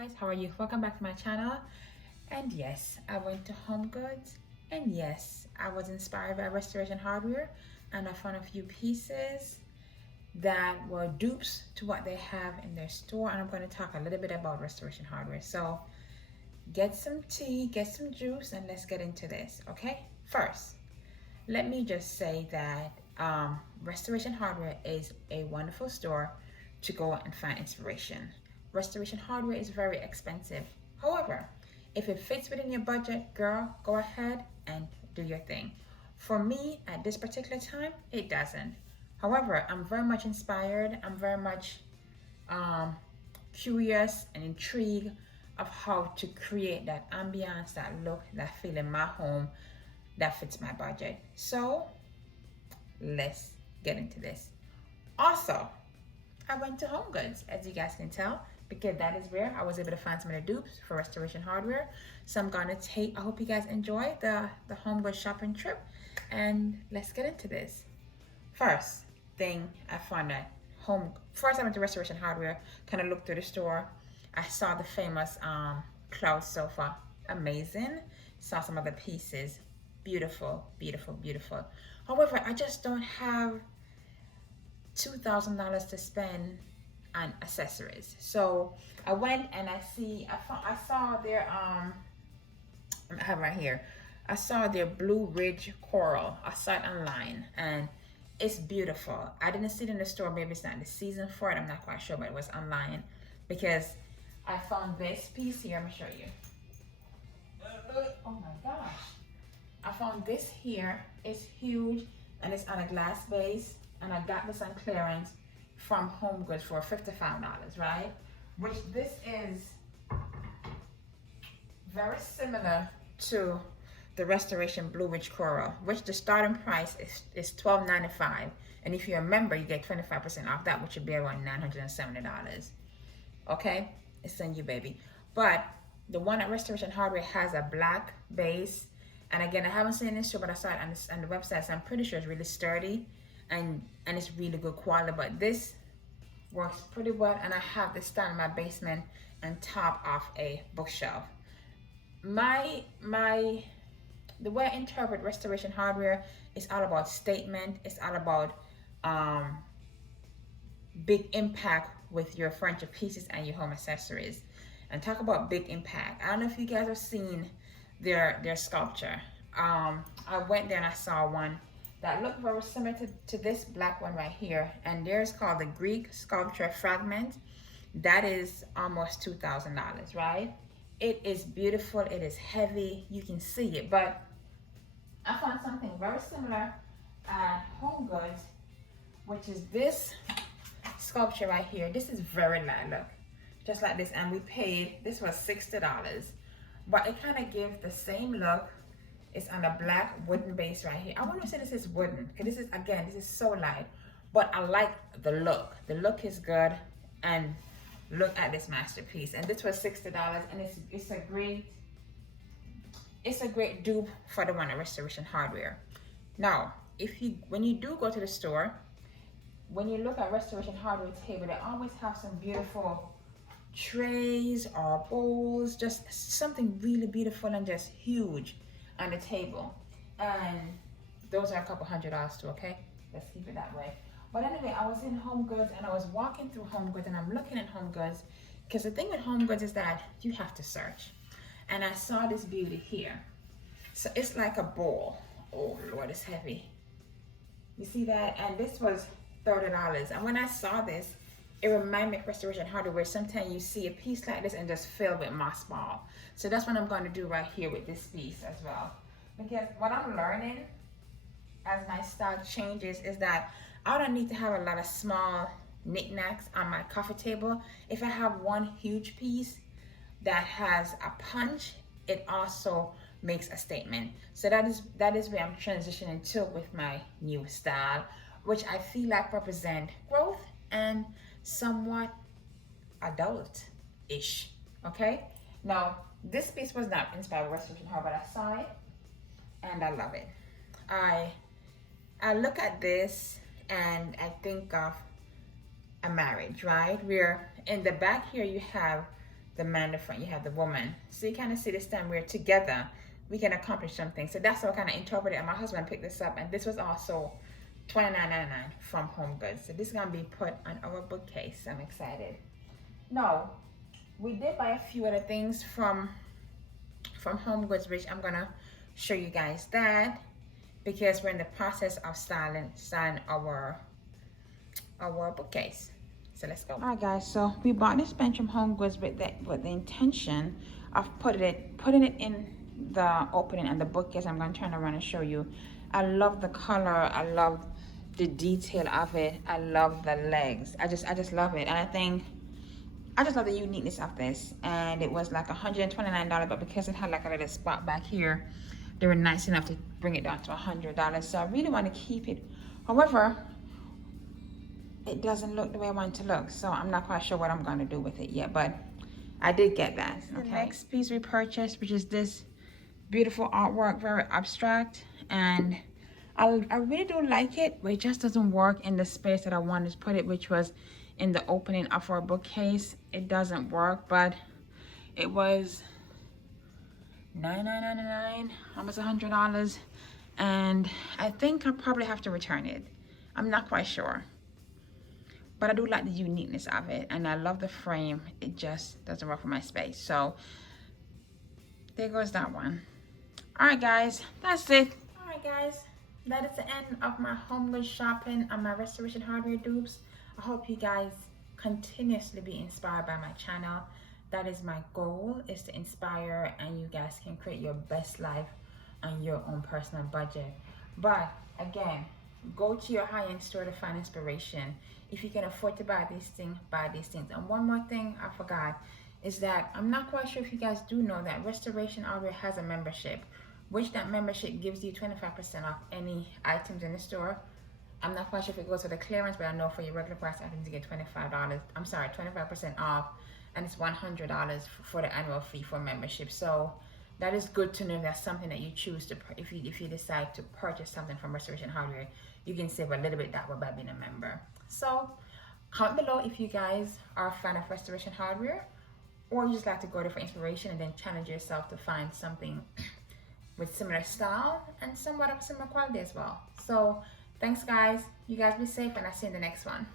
guys, how are you? Welcome back to my channel. And yes, I went to HomeGoods, and yes, I was inspired by Restoration Hardware, and I found a few pieces that were dupes to what they have in their store, and I'm going to talk a little bit about Restoration Hardware. So get some tea, get some juice, and let's get into this. Okay, first let me just say that Restoration Hardware is a wonderful store to go and find inspiration. Restoration Hardware is very expensive. However, if it fits within your budget, girl, go ahead and do your thing. For me, at this particular time, it doesn't. However, I'm very much inspired. I'm very much curious and intrigued of how to create that ambiance, that look, that feel in my home that fits my budget. So let's get into this. Also, I went to HomeGoods, as you guys can tell, because that is where I was able to find some of the dupes for Restoration Hardware. So I'm gonna take, I hope you guys enjoy the HomeGoods shopping trip, and let's get into this. First thing I found at first I went to Restoration Hardware, kind of looked through the store. I saw the famous cloud sofa, amazing. Saw some other pieces, beautiful, beautiful, beautiful. However, I just don't have $2,000 to spend on accessories. So I went and I saw their I have it right here. I saw their Blue Ridge Coral. I saw it online and it's beautiful. I didn't see it in the store. Maybe it's not the season for it. I'm not quite sure, but it was online because I found this piece here. I'm gonna show you. Oh my gosh. I found this here. It's huge and it's on a glass base, and I got this on clearance from HomeGoods for $55, right? Which this is very similar to the Restoration Blue Ridge Coral, which the starting price is $12.95. And if you remember, you get 25% off that, which would be around $970. Okay, it's in you, baby. But the one at Restoration Hardware has a black base. And again, I haven't seen this store, but I saw it on the website, so I'm pretty sure it's really sturdy and it's really good quality. But this works pretty well, and I have this down in my basement on top of a bookshelf. The way I interpret Restoration Hardware is all about statement. It's all about big impact with your furniture pieces and your home accessories. And talk about big impact. I don't know if you guys have seen their sculpture. I went there and I saw one that looked very similar to this black one right here, and theirs called the Greek sculpture fragment. That is almost $2,000, right? It is beautiful, it is heavy, you can see it, but I found something very similar at HomeGoods, which is this sculpture right here. This is very light, look, just like this, and we paid, this was $60, but it kind of gives the same look. It's on a black wooden base right here. I want to say this is wooden, because this is, again, this is so light, but I like the look. The look is good, and look at this masterpiece. And this was $60, and it's a great dupe for the one at Restoration Hardware. Now, when you do go to the store, when you look at Restoration Hardware table, they always have some beautiful trays or bowls, just something really beautiful and just huge on the table, and those are a couple $100 too. Okay, let's keep it that way. But anyway, I was in HomeGoods and I was walking through HomeGoods and I'm looking at HomeGoods, because the thing with HomeGoods is that you have to search, and I saw this beauty here. So it's like a bowl. Oh Lord, it's heavy. You see that? And this was $30. And when I saw this, it reminded me of Restoration Hardware, where sometimes you see a piece like this and just filled with moss ball. So that's what I'm going to do right here with this piece as well. Because what I'm learning as my style changes is that I don't need to have a lot of small knickknacks on my coffee table. If I have one huge piece that has a punch, it also makes a statement. So that is where I'm transitioning to with my new style, which I feel like represent growth and somewhat adult-ish. Okay, now this piece was not inspired by Restoration Hardware, but I saw it and I love it. I look at this and I think of a marriage, right? Where in the back here you have the man in the front, you have the woman. So you kind of see this time we're together, we can accomplish something. So that's how I kind of interpreted it. And my husband picked this up, and this was also $29.99 from HomeGoods. So this is gonna be put on our bookcase. I'm excited. Now, we did buy a few other things from HomeGoods, which I'm gonna show you guys that, because we're in the process of styling our bookcase. So let's go. All right, guys. So we bought this bench from HomeGoods with the intention of putting it in the opening and the bookcase. I'm gonna turn around and show you. I love the color. I love the detail of it. I love the legs. I just love it, and I just love the uniqueness of this. And it was like $129, but because it had like a little spot back here, they were nice enough to bring it down to $100. So I really want to keep it. However, it doesn't look the way I want it to look, so I'm not quite sure what I'm going to do with it yet, but I did get that. Okay. The next piece we purchased, which is this beautiful artwork, very abstract, and I really do like it, but it just doesn't work in the space that I wanted to put it, which was in the opening of our bookcase. It doesn't work, but it was $99.99, almost $100, and I think I'll probably have to return it. I'm not quite sure, but I do like the uniqueness of it, and I love the frame. It just doesn't work for my space, so there goes that one. All right, guys, that's it. All right, guys, that is the end of my HomeGoods shopping on my Restoration Hardware dupes. I hope you guys continuously be inspired by my channel. That is my goal, is to inspire, and you guys can create your best life on your own personal budget. But again, go to your high-end store to find inspiration. If you can afford to buy these things, buy these things. And one more thing I forgot is that I'm not quite sure if you guys do know that Restoration Hardware has a membership, which that membership gives you 25% off any items in the store. I'm not quite sure if it goes for the clearance, but I know for your regular price items you get $25 off, and it's $100 for the annual fee for membership. So that is good to know. That's something that you choose to, if you decide to purchase something from Restoration Hardware, you can save a little bit that way by being a member. So comment below if you guys are a fan of Restoration Hardware, or you just like to go there for inspiration and then challenge yourself to find something with similar style and somewhat of similar quality as well. So thanks, guys. You guys be safe, and I'll see you in the next one.